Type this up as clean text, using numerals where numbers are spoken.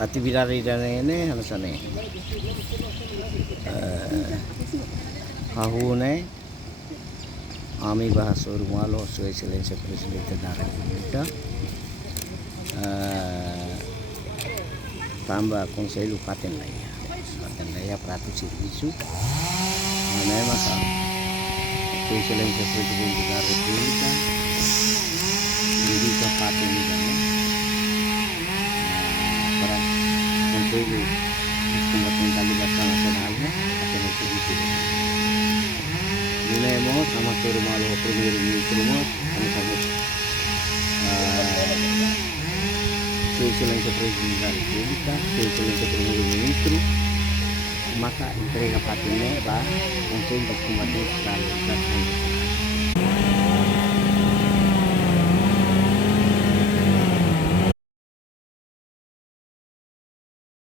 actividad ini ano sana hahune Ami Bahasa Rumalo Su Excelencia Presidente de la República tambah Konsei Paten Laya Pratu Servisu mana maka Su Excelencia Presidente de la República di Kabupaten ini para Konsei Kabupaten Kalibata Nasionalnya akan itu nilai mo sama ke rumah lo primer ministro mo kami sabut Excelência Presidente da República, Excelência Primeiro Ministro, maka entrega patennya ba Konsei untuk Kabupaten Kalibata.